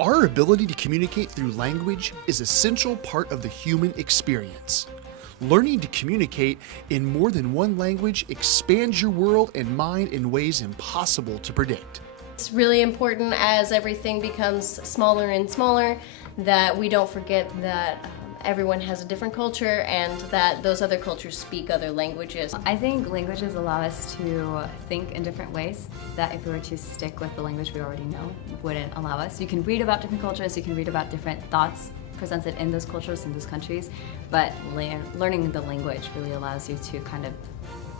Our ability to communicate through language is an essential part of the human experience. Learning to communicate in more than one language expands your world and mind in ways impossible to predict. It's really important as everything becomes smaller and smaller that we don't forget that everyone has a different culture and that those other cultures speak other languages. I think languages allow us to think in different ways that if we were to stick with the language we already know, wouldn't allow us. You can read about different cultures, you can read about different thoughts presented in those cultures, in those countries, but learning the language really allows you to kind of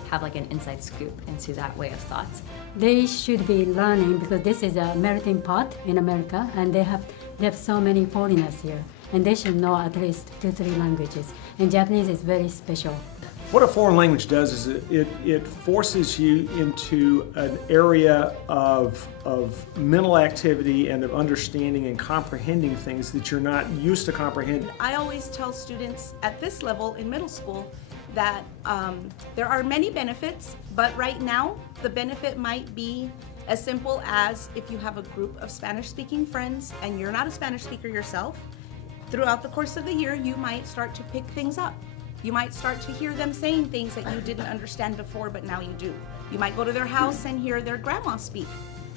have like an inside scoop into that way of thoughts. They should be learning because this is a melting pot in America and they have so many foreigners here. And they should know at least 2-3 languages. And Japanese is very special. What a foreign language does is it forces you into an area of mental activity and of understanding and comprehending things that you're not used to comprehending. I always tell students at this level in middle school that there are many benefits, but right now the benefit might be as simple as if you have a group of Spanish-speaking friends and you're not a Spanish speaker yourself, throughout the course of the year, you might start to pick things up. You might start to hear them saying things that you didn't understand before, but now you do. You might go to their house and hear their grandma speak,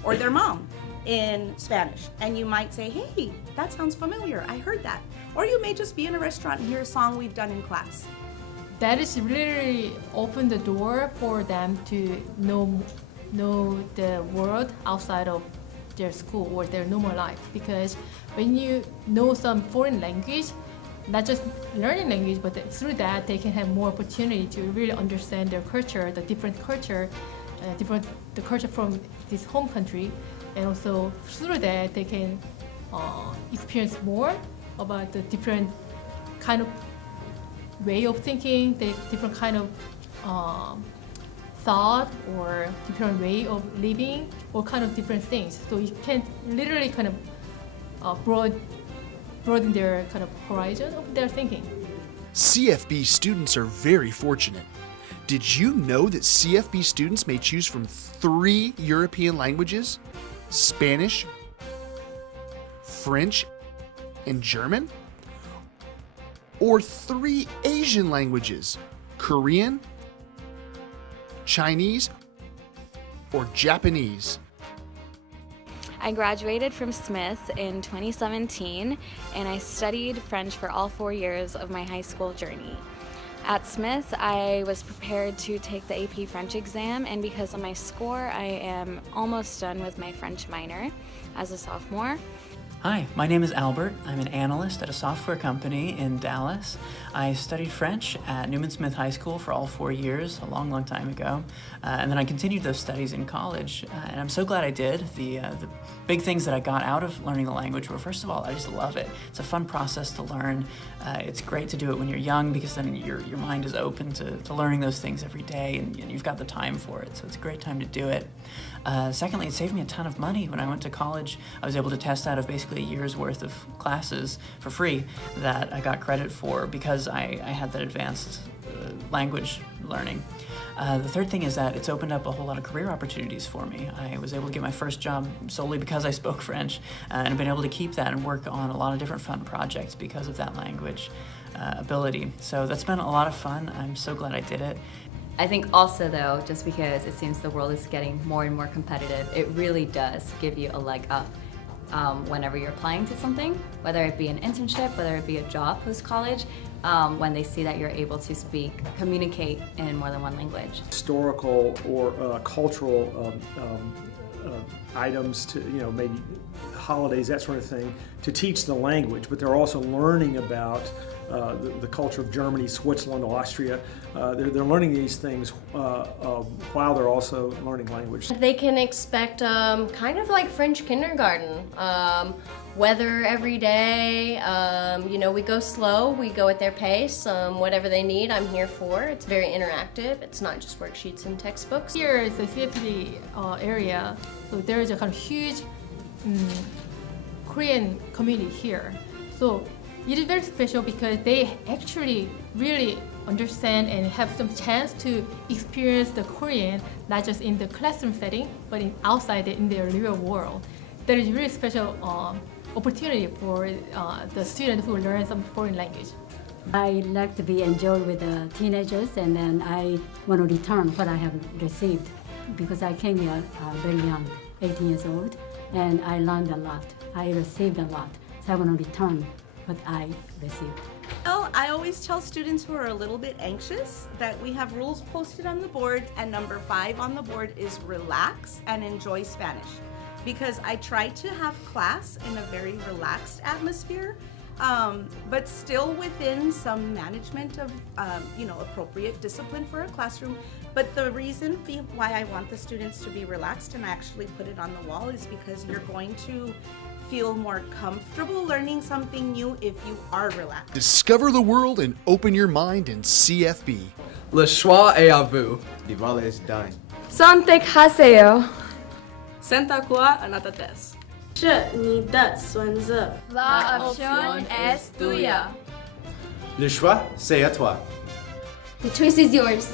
or their mom in Spanish, and you might say, hey, that sounds familiar, I heard that. Or you may just be in a restaurant and hear a song we've done in class. That is really open the door for them to know the world outside of their school or their normal life, because when you know some foreign language, not just learning language, but through that they can have more opportunity to really understand their culture, the different culture, the culture from this home country, and also through that they can experience more about the different kind of way of thinking, the different kind of thought or different way of living, or kind of different things. So you can literally kind of broaden their kind of horizon of their thinking. CFB students are very fortunate. Did you know that CFB students may choose from 3 European languages? Spanish, French, and German? Or 3 Asian languages? Korean, Chinese, or Japanese? I graduated from Smith in 2017, and I studied French for all 4 years of my high school journey. At Smith, I was prepared to take the AP French exam, and because of my score, I am almost done with my French minor as a sophomore. Hi, my name is Albert. I'm an analyst at a software company in Dallas. I studied French at Newman Smith High School for all 4 years, a long, long time ago. And then I continued those studies in college, and I'm so glad I did. The big things that I got out of learning the language were, first of all, I just love it. It's a fun process to learn. It's great to do it when you're young because then your mind is open to learning those things every day, and you've got the time for it, so it's a great time to do it. Secondly, it saved me a ton of money. When I went to college, I was able to test out of basically a year's worth of classes for free that I got credit for because I had that advanced language learning. The third thing is that it's opened up a whole lot of career opportunities for me. I was able to get my first job solely because I spoke French, and I've been able to keep that and work on a lot of different fun projects because of that language ability. So that's been a lot of fun. I'm so glad I did it. I think also though, just because it seems the world is getting more and more competitive, it really does give you a leg up whenever you're applying to something, whether it be an internship, whether it be a job post-college, when they see that you're able to communicate in more than one language. Historical or cultural items to, maybe holidays, that sort of thing, to teach the language, but they're also learning about the culture of Germany, Switzerland, Austria. They're learning these things while they're also learning language. They can expect kind of like French kindergarten. Weather every day, we go slow, we go at their pace, whatever they need, I'm here for. It's very interactive, it's not just worksheets and textbooks. Here is the CFD area, so there is a kind of huge Korean community here. So it is very special because they actually really understand and have some chance to experience the Korean, not just in the classroom setting, but outside in their real world. That is really special opportunity for the student who learn some foreign language? I like to be enjoyed with the teenagers, and then I want to return what I have received because I came here very young, 18 years old, and I learned a lot. I received a lot, so I want to return what I received. Well, I always tell students who are a little bit anxious that we have rules posted on the board, and number 5 on the board is relax and enjoy Spanish. Because I try to have class in a very relaxed atmosphere, but still within some management of, appropriate discipline for a classroom. But the reason why I want the students to be relaxed, and I actually put it on the wall, is because you're going to feel more comfortable learning something new if you are relaxed. Discover the world and open your mind in CFB. Le choix est à vous. The volley is done. 선택하세요. Senta-kwa anatates. 是你的选择. La opción es tuya. Le choix, c'est à toi. The choice is yours.